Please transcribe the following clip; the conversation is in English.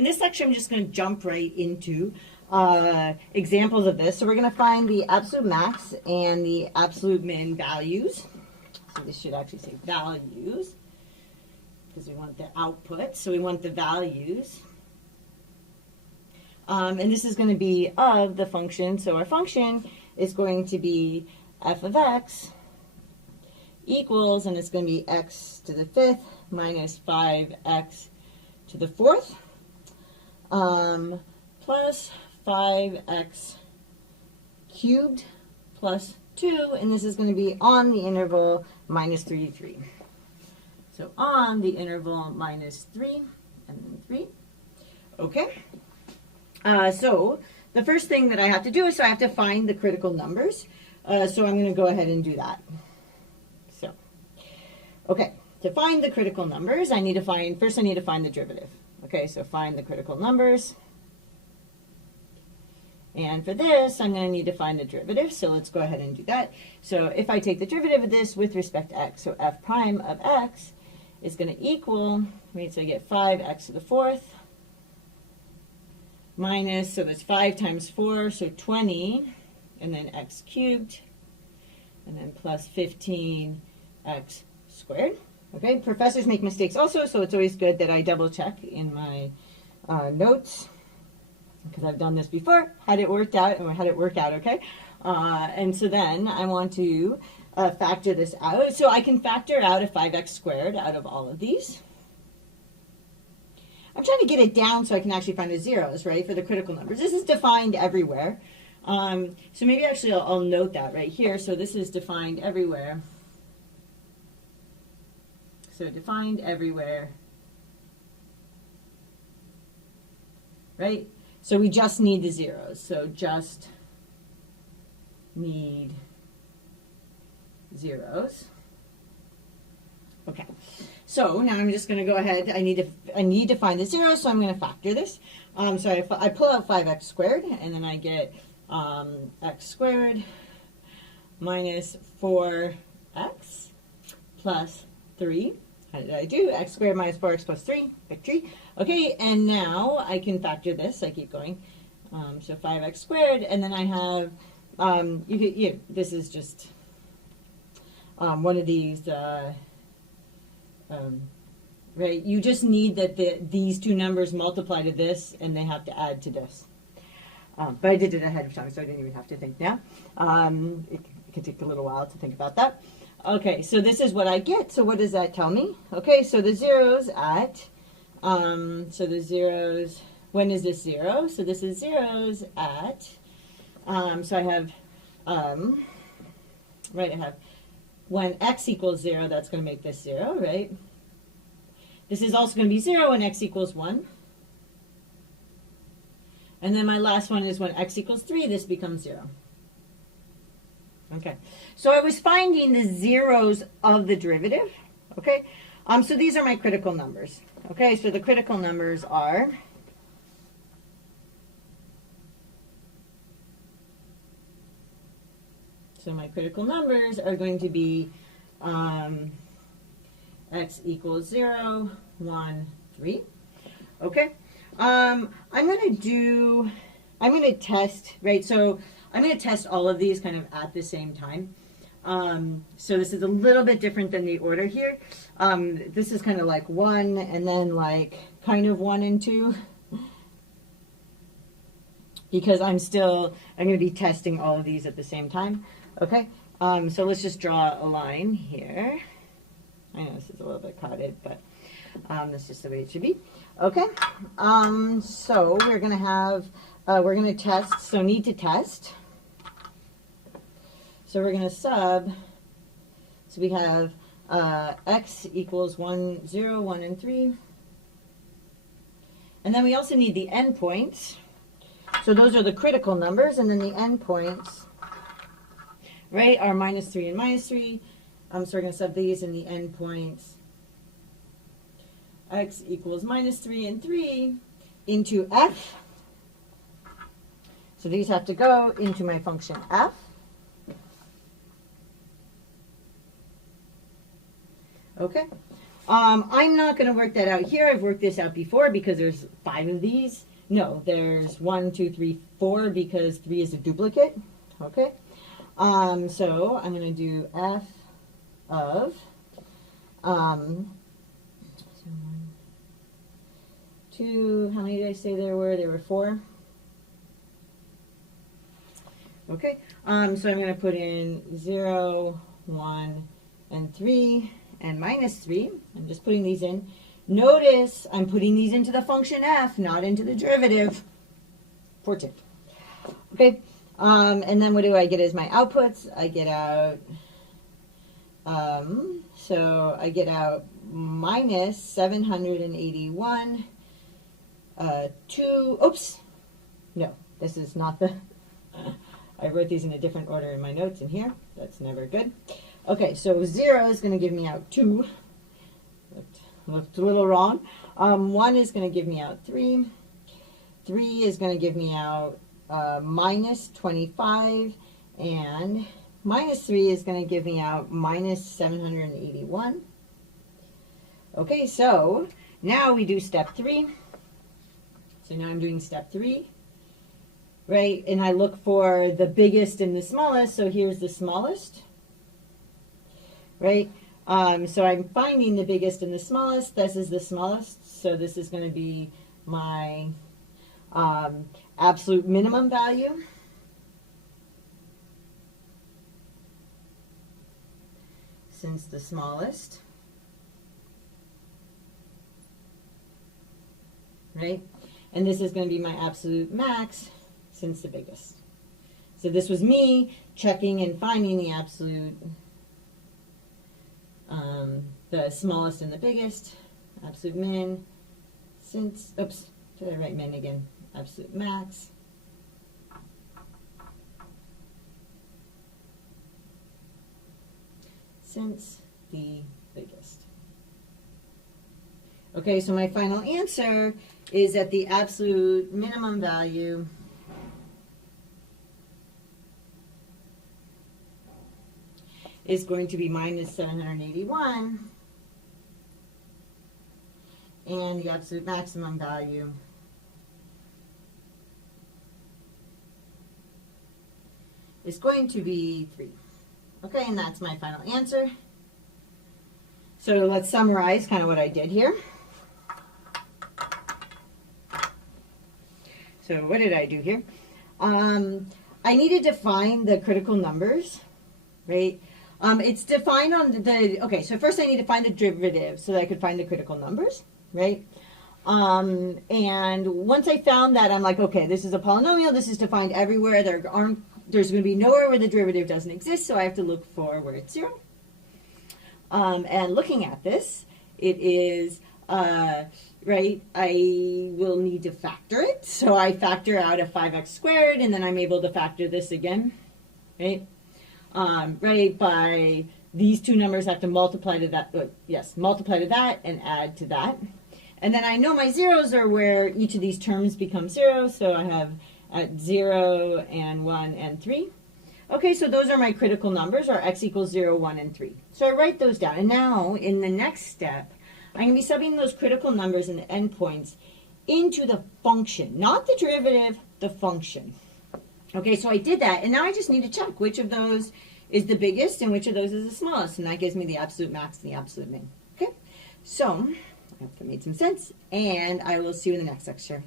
in this section, I'm just going to jump right into examples of this. So we're going to find the absolute max and the absolute min values. So this should actually say values because we want the output. So we want the values. And this is going to be of the function. So our function is going to be f of x equals, and it's going to be x to the fifth minus 5x to the fourth plus 5x cubed plus 2, and this is going to be on the interval minus 3 to 3. So on the interval minus 3 and then 3. Okay. So the first thing that I have to do is I have to find the critical numbers. So I'm going to go ahead and do that. So, okay, to find the critical numbers, I need to find the derivative. Okay, so find the critical numbers. And for this, I'm going to need to find the derivative. So let's go ahead and do that. So if I take the derivative of this with respect to x, so f prime of x is going to equal, right, so I get 5x to the fourth minus, so that's 5 times 4, so 20, and then x cubed, and then plus 15x squared. Okay, professors make mistakes also, so it's always good that I double check in my notes, because I've done this before, had it worked out, and had it work out, okay? And so then I want to factor this out. So I can factor out a 5x squared out of all of these. I'm trying to get it down so I can actually find the zeros, right, for the critical numbers. This is defined everywhere. So maybe actually I'll note that right here. So this is defined everywhere. So defined everywhere, right? So we just need the zeros. So just need zeros. Okay. So now I'm just going to go ahead. I need to find the zeros, so I'm going to factor this. So I pull out 5x squared, and then I get x squared minus 4x plus 3. How did I do? X squared minus 4x plus 3, victory. Okay, and now I can factor this. I keep going. So 5x squared, and then I have, this is just one of these, right? You just need that these two numbers multiply to this, and they have to add to this. But I did it ahead of time, so I didn't even have to think now. It can take a little while to think about that. Okay, so this is what I get. So what does that tell me? Okay, so the zeros at, when is this 0? So this is zeros at, so I have, right, I have when x equals 0, that's going to make this 0, right? This is also going to be 0 when x equals 1. And then my last one is when x equals 3, this becomes 0. Okay, so I was finding the zeros of the derivative, okay? So these are my critical numbers, okay? So the critical numbers are, so my critical numbers are going to be x equals 0, 1, 3, okay? I'm going to test, right? So I'm going to test all of these kind of at the same time. So this is a little bit different than the order here. This is kind of like 1 and then like kind of 1 and 2. Because I'm going to be testing all of these at the same time. Okay, so let's just draw a line here. I know this is a little bit clouded, but that's just the way it should be. Okay, so we're going to have, we're going to test, so need to test. So we're going to sub, so we have x equals 1, 0, 1, and 3. And then we also need the endpoints. So those are the critical numbers, and then the endpoints, right, are minus 3 and minus 3. So we're going to sub these in the endpoints. X equals minus 3 and 3 into f. So these have to go into my function f. Okay. I'm not going to work that out here. I've worked this out before because there's 5 of these. No, there's 1, 2, 3, 4 because 3 is a duplicate. Okay. So I'm going to do f of, so 1, 2, how many did I say there were? There were 4. Okay. So I'm going to put in 0, 1, and 3, and minus 3. I'm just putting these in. Notice I'm putting these into the function f, not into the derivative. For tip. Okay. And then what do I get as my outputs? I get out, so I get out minus 781, 2, oops, no, this is not the, I wrote these in a different order in my notes in here. That's never good. Okay, so 0 is going to give me out 2. Looked a little wrong. 1 is going to give me out 3. 3 is going to give me out minus 25, and minus 3 is going to give me out minus 781. Okay, so now we do step 3. So now I'm doing step 3, right? And I look for the biggest and the smallest, so here's the smallest, right? So I'm finding the biggest and the smallest. This is the smallest, so this is going to be my absolute minimum value. Since the smallest, right? And this is going to be my absolute max since the biggest. So this was me checking and finding the absolute, the smallest and the biggest, absolute min, since, oops, did I write min again? Absolute max. Since the biggest. Okay, so my final answer is that the absolute minimum value is going to be minus 781, and the absolute maximum value is going to be 3. Okay, and that's my final answer. So let's summarize kind of what I did here. So what did I do here? I needed to find the critical numbers, right? It's defined on okay, so first I need to find the derivative so that I could find the critical numbers, right? And once I found that, I'm like, okay, this is a polynomial. This is defined everywhere. There's going to be nowhere where the derivative doesn't exist, so I have to look for where it's 0. And looking at this, it is, right, I will need to factor it. So I factor out a 5x squared, and then I'm able to factor this again, right? Right, by these two numbers have to multiply to that, multiply to that and add to that. And then I know my zeros are where each of these terms become 0, so I have at 0 and 1 and 3. Okay, so those are my critical numbers, or x equals 0, 1, and 3. So I write those down. And now, in the next step, I'm going to be subbing those critical numbers and the endpoints into the function. Not the derivative, the function. Okay, so I did that, and now I just need to check which of those is the biggest and which of those is the smallest. And that gives me the absolute max and the absolute min. Okay, so I hope that made some sense, and I will see you in the next lecture.